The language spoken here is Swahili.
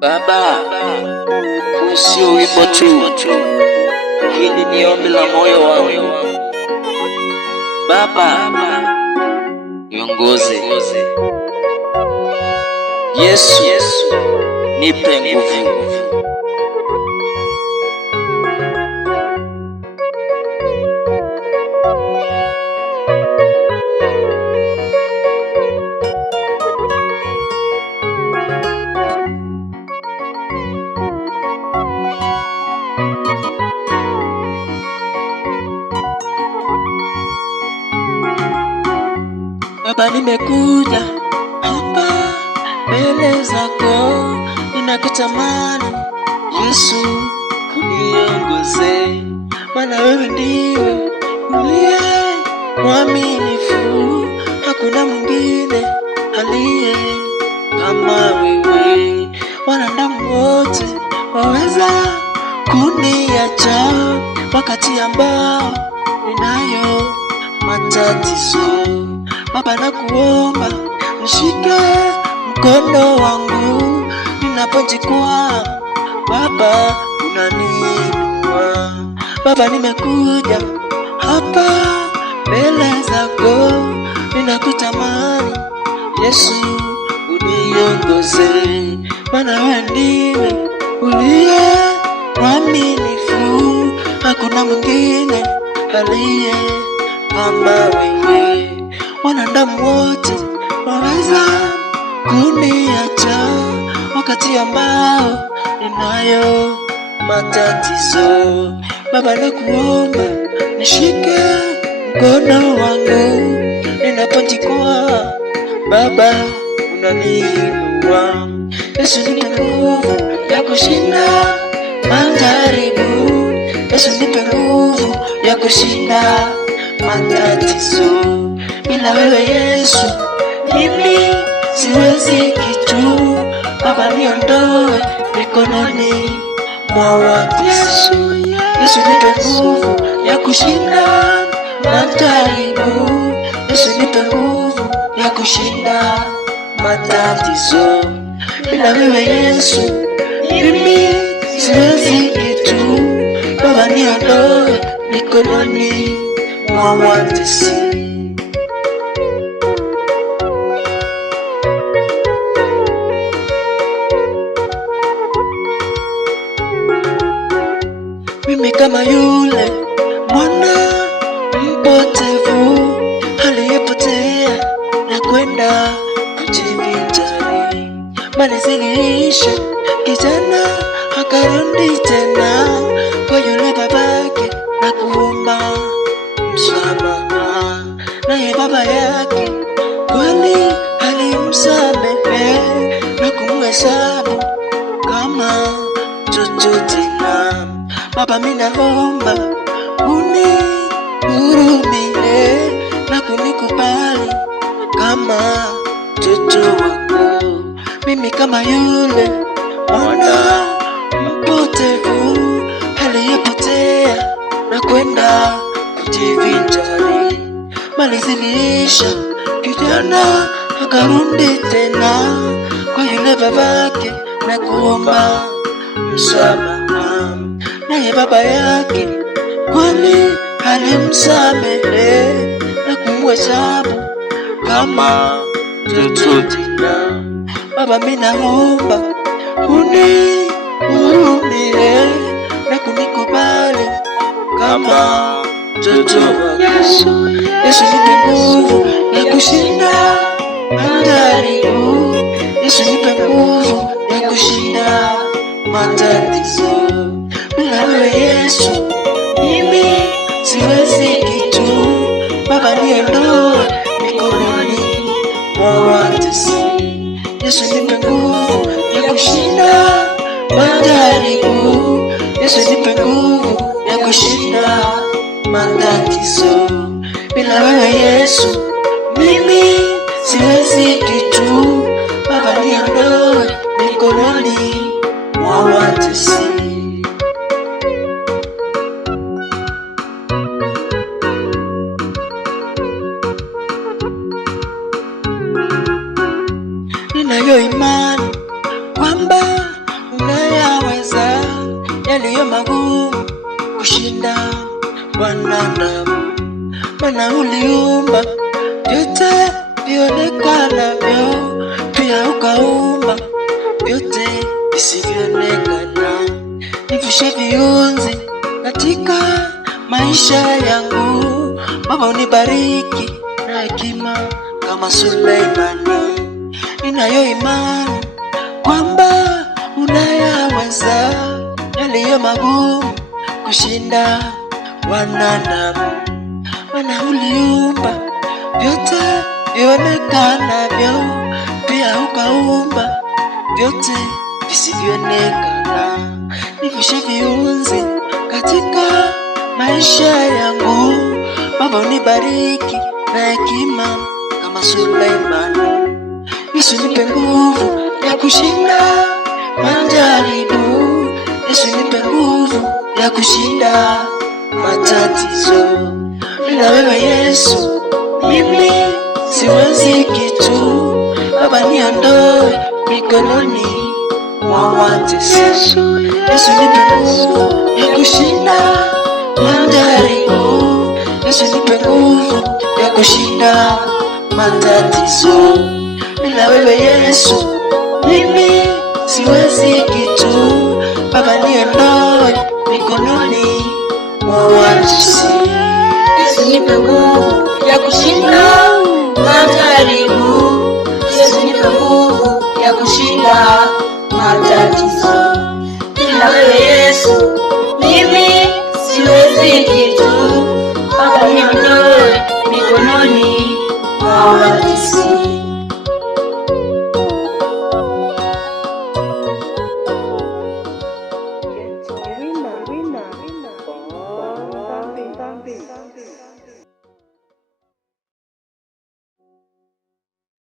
Baba, huu sio wimbo tu, hili ni ombi la moyo wangu. Baba, niongoze. Yesu, nipe nguvu. Baba, nimekuja hapa mbele zako, ninakutamani Yesu, uniongoze, maana wewe ndiwe uliye mwaminifu, hakuna mwingine aliye kama wewe. Wanadamu wote waweza kuniacha wakati ambao ninayo matatizo. Baba, nakuomba nishike mkono wangu ninapojikwaa. Baba, unaniinua. Baba, nimekuja hapa mbele zako, ninakutamani Yesu, uniongoze, maana wewe ndiwe uliye mwaminifu, hakuna mwingine aliye kama wewe. Wanadamu wote waweza kuniacha wakati ambao ninayo matatizo. Baba, nakuomba nishike mkono wangu ninapojikwaa. Baba, unaniinua. Yesu, nipe nguvu ya kushinda majaribu. Yesu, nipe nguvu ya kushinda matatizo. Bila wewe Yesu, mimi siwezi kitu. Baba, niondoe mikononi mwa watu. Yesu, nipe nguvu ya kushinda majaribu. Yesu, nipe nguvu ya kushinda matatizo. Bila wewe Yesu, mimi siwezi kitu. Baba, niondoe mikononi mwa watesi. Mimi kama yule mwana mpotevu aliyepotea na kwenda kujivinjari, mali ziliisha, kijana akarudi tena kwa yule babake na kuomba msamaha. Naye baba yake kweli alimsamehe na kumhesabu kama mtoto tena. Baba, mimi naomba unihurumie na kunikubali kama mtoto wako. Mimi kama yule mwana mpotevu aliyepotea na kwenda kujivinjari, mali ziliisha, kijana akarudi tena kwa yule babake na kuomba msamaha. Naye baba yake kweli alimsamehe na kumhesabu kama mtoto tena. Baba, mimi naomba unihurumie na kunikubali kama mtoto wako. Yesu, nipe nguvu ya kushinda majaribu. Yesu, nipe nguvu ya kushinda matatizo. Bila wewe Yesu, mimi siwezi kitu. Baba, niondoe mikononi mwa watesi. Yesu, nipe nguvu ya kushinda majaribu. Yesu, nipe nguvu ya kushinda matatizo. Bila wewe Yesu, mimi siwezi kitu. Baba, niondoe mikononi mwa watesi. Ninayo imani kwamba unayaweza yaliyo magumu kushinda wanadamu, maana uliumba vyote vionekanavyo, pia ukaumba vyote visivyoonekana. Nivushe viunzi katika maisha yangu, Baba unibariki na hekima kama Suleimani. Ninayo imani kwamba unayaweza yaliyo magumu kushinda wanadamu, maana uliumba vyote vionekanavyo, pia ukaumba vyote visivyoonekana. Nivushe viunzi katika maisha yangu, Baba unibariki na hekima kama Suleimani. Yesu nipe nguvu ya kushinda majaribu, Yesu nipe nguvu ya kushinda matatizo. Bila wewe Yesu mimi siwezi kitu, Baba niondoe mikononi mwa watesi. Yesu nipe nguvu ya kushinda majaribu, Yesu nipe nguvu ya kushinda matatizo. Bila wewe Yesu mimi siwezi kitu, Baba niondoe mikononi mwa watesi. Yesu nipe nguvu ya kushinda majaribu, Yesu nipe nguvu ya kushinda matatizo. Bila wewe Yesu mimi siwezi kitu, Baba niondoe mikononi